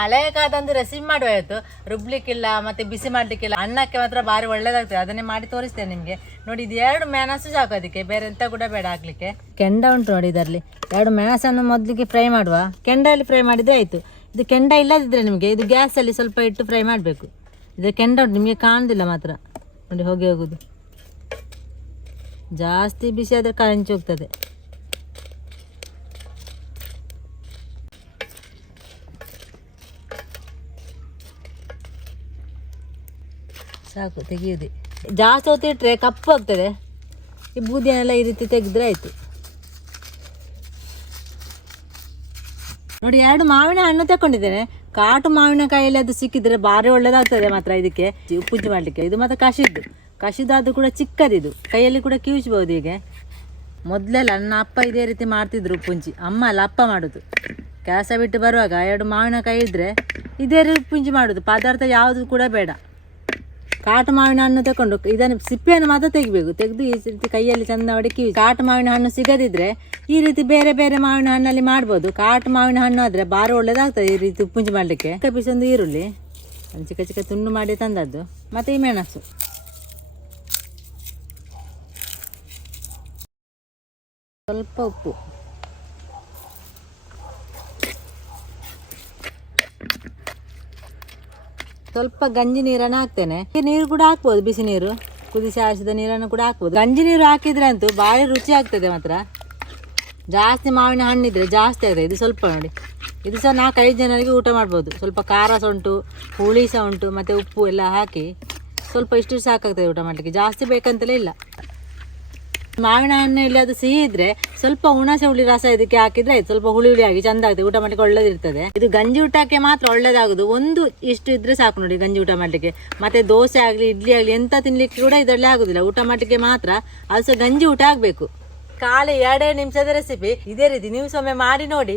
ಹಳೆಯ ಕಾದಂದು ರೆಸಿಪಿ ಮಾಡುವ ಆಯಿತು. ರುಬ್ಲಿಕ್ಕಿಲ್ಲ, ಮತ್ತೆ ಬಿಸಿ ಮಾಡ್ಲಿಕ್ಕಿಲ್ಲ. ಅನ್ನಕ್ಕೆ ಮಾತ್ರ ಭಾರಿ ಒಳ್ಳೇದಾಗ್ತದೆ. ಅದನ್ನೇ ಮಾಡಿ ತೋರಿಸ್ತೇನೆ ನಿಮ್ಗೆ. ನೋಡಿ, ಇದು ಎರಡು ಮೆಣಸು ಸಾಕು ಅದಕ್ಕೆ. ಬೇರೆ ಎಂತ ಕೂಡ ಬೇಡ ಹಾಕ್ಲಿಕ್ಕೆ. ಕೆಂಡ ಉಂಟು ನೋಡಿ ಇದರಲ್ಲಿ. ಎರಡು ಮೆಣಸನ್ನು ಮೊದಲಿಗೆ ಫ್ರೈ ಮಾಡುವ. ಕೆಂಡಲ್ಲಿ ಫ್ರೈ ಮಾಡಿದ್ರೆ ಆಯ್ತು. ಇದು ಕೆಂಡ ಇಲ್ಲದಿದ್ರೆ ನಿಮಗೆ ಇದು ಗ್ಯಾಸಲ್ಲಿ ಸ್ವಲ್ಪ ಇಟ್ಟು ಫ್ರೈ ಮಾಡಬೇಕು. ಇದು ಕೆಂಡ ಉಂಟು. ನಿಮಗೆ ಕಾಣುದಿಲ್ಲ ಮಾತ್ರ. ನೋಡಿ, ಹೋಗಿ ಹೋಗುದು. ಜಾಸ್ತಿ ಬಿಸಿ ಆದರೆ ಕರಂಚಿ ಹೋಗ್ತದೆ. ಸಾಕು, ತೆಗೆಯುವುದೇ. ಜಾಸ್ತಿ ಹೊತ್ತು ಇಟ್ಟರೆ ಕಪ್ಪು ಆಗ್ತದೆ. ಈ ಬೂದಿಯನ್ನೆಲ್ಲ ಈ ರೀತಿ ತೆಗೆದ್ರೆ ಆಯಿತು. ನೋಡಿ, ಎರಡು ಮಾವಿನ ಹಣ್ಣು ತಗೊಂಡಿದ್ದೇನೆ ಕಾಟು ಮಾವಿನಕಾಯಲ್ಲಿ ಅದು ಸಿಕ್ಕಿದ್ರೆ ಭಾರಿ ಒಳ್ಳೇದಾಗ್ತದೆ ಮಾತ್ರ ಇದಕ್ಕೆ. ಪೂಜೆ ಮಾಡಲಿಕ್ಕೆ. ಇದು ಮಾತ್ರ ಕಸಿದ್ದು ಕಸಿದಾದ್ರೂ ಕೂಡ ಚಿಕ್ಕದಿದು. ಕೈಯಲ್ಲಿ ಕೂಡ ಕಿವಿಸ್ಬೋದು ಹೀಗೆ. ಮೊದಲೆಲ್ಲ ನನ್ನ ಅಪ್ಪ ಇದೇ ರೀತಿ ಮಾಡ್ತಿದ್ರು ಪುಂಜಿ. ಅಮ್ಮ ಅಲ್ಲ, ಅಪ್ಪ ಮಾಡೋದು. ಕೆಲಸ ಬಿಟ್ಟು ಬರುವಾಗ ಎರಡು ಮಾವಿನಕಾಯಿ ಇದ್ದರೆ ಇದೇ ರೀತಿ ಪುಂಜಿ ಮಾಡೋದು. ಪದಾರ್ಥ ಯಾವುದು ಕೂಡ ಬೇಡ. ಕಾಟು ಮಾವಿನ ಹಣ್ಣು ತಗೊಂಡು ಇದನ್ನು ಸಿಪ್ಪೆಯನ್ನು ಮಾತ್ರ ತೆಗಿಬೇಕು. ತೆಗೆದು ಈ ರೀತಿ ಕೈಯಲ್ಲಿ ಚಂದ ಕಿವಿ ಕಾಟು ಮಾವಿನ ಹಣ್ಣು ಸಿಗದಿದ್ರೆ ಈ ರೀತಿ ಬೇರೆ ಬೇರೆ ಮಾವಿನ ಹಣ್ಣಲ್ಲಿ ಮಾಡ್ಬೋದು. ಕಾಟು ಮಾವಿನ ಹಣ್ಣು ಆದರೆ ಭಾರಿ ಒಳ್ಳೇದಾಗ್ತದೆ ಈ ರೀತಿ ಉಪ್ಪುಂಜಿ ಮಾಡಲಿಕ್ಕೆ. ಪೀಸ್ ಒಂದು ಈರುಳ್ಳಿ. ಚಿಕ್ಕ ಚಿಕ್ಕ ತುಂಡು ಮಾಡಿ ತಂದದ್ದು. ಮತ್ತು ಈ ಮೆಣಸು. ಸ್ವಲ್ಪ ಉಪ್ಪು. ಸ್ವಲ್ಪ ಗಂಜಿ ನೀರನ್ನು ಹಾಕ್ತೇನೆ. ನೀರು ಕೂಡ ಹಾಕ್ಬೋದು, ಬಿಸಿ ನೀರು. ಕುದಿಸಿ ಆರಿಸಿದ ನೀರನ್ನು ಕೂಡ ಹಾಕ್ಬೋದು. ಗಂಜಿ ನೀರು ಹಾಕಿದ್ರೆ ಅಂತೂ ಭಾರಿ ರುಚಿ ಆಗ್ತದೆ ಮಾತ್ರ. ಜಾಸ್ತಿ ಮಾವಿನ ಹಣ್ಣಿದ್ರೆ ಜಾಸ್ತಿ ಆಗ್ತದೆ ಇದು ಸ್ವಲ್ಪ ನೋಡಿ. ಇದು ಸಹ ನಾಲ್ಕೈದು ಜನರಿಗೆ ಊಟ ಮಾಡ್ಬೋದು. ಸ್ವಲ್ಪ ಖಾರ ಸಹ ಉಂಟು ಹುಳಿ ಸಹ ಉಂಟು ಮತ್ತು ಉಪ್ಪು ಎಲ್ಲ ಹಾಕಿ ಸ್ವಲ್ಪ ಇಷ್ಟು ಸಾಕಾಗ್ತದೆ ಊಟ ಮಾಡಲಿಕ್ಕೆ. ಜಾಸ್ತಿ ಬೇಕಂತಲೇ ಇಲ್ಲ. ಮಾವಿನ ಹಣ್ಣಲ್ಲಿ ಅದು ಸಿಹಿ ಇದ್ರೆ ಸ್ವಲ್ಪ ಹುಣಸೆ ಹುಳಿ ರಸ ಇದಕ್ಕೆ ಹಾಕಿದ್ರೆ ಆಯ್ತು. ಸ್ವಲ್ಪ ಹುಳಿ ಹುಳಿ ಆಗಿ ಚಂದ ಆಗ್ತದೆ. ಊಟ ಮಾಡ್ಲಿಕ್ಕೆ ಒಳ್ಳೇದಿರ್ತದೆ. ಇದು ಗಂಜಿ ಊಟಕ್ಕೆ ಮಾತ್ರ ಒಳ್ಳೇದಾಗುದು. ಒಂದು ಇಷ್ಟು ಇದ್ರೆ ಸಾಕು ನೋಡಿ ಗಂಜಿ ಊಟ ಮಾಡ್ಲಿಕ್ಕೆ. ಮತ್ತೆ ದೋಸೆ ಆಗ್ಲಿ, ಇಡ್ಲಿ ಆಗ್ಲಿ ಎಂತ ತಿನ್ಲಿಕ್ಕೆ ಕೂಡ ಇದರಲ್ಲಿ ಆಗುದಿಲ್ಲ. ಊಟ ಮಾಡ್ಲಿಕ್ಕೆ ಮಾತ್ರ ಅದು ಸಹ ಗಂಜಿ ಊಟ ಆಗ್ಬೇಕು. ಖಾಲಿ ಎರಡೇ ನಿಮಿಷದ ರೆಸಿಪಿ ಇದೇ ರೀತಿ. ನೀವು ಸೊಮ್ಮೆ ಮಾಡಿ ನೋಡಿ.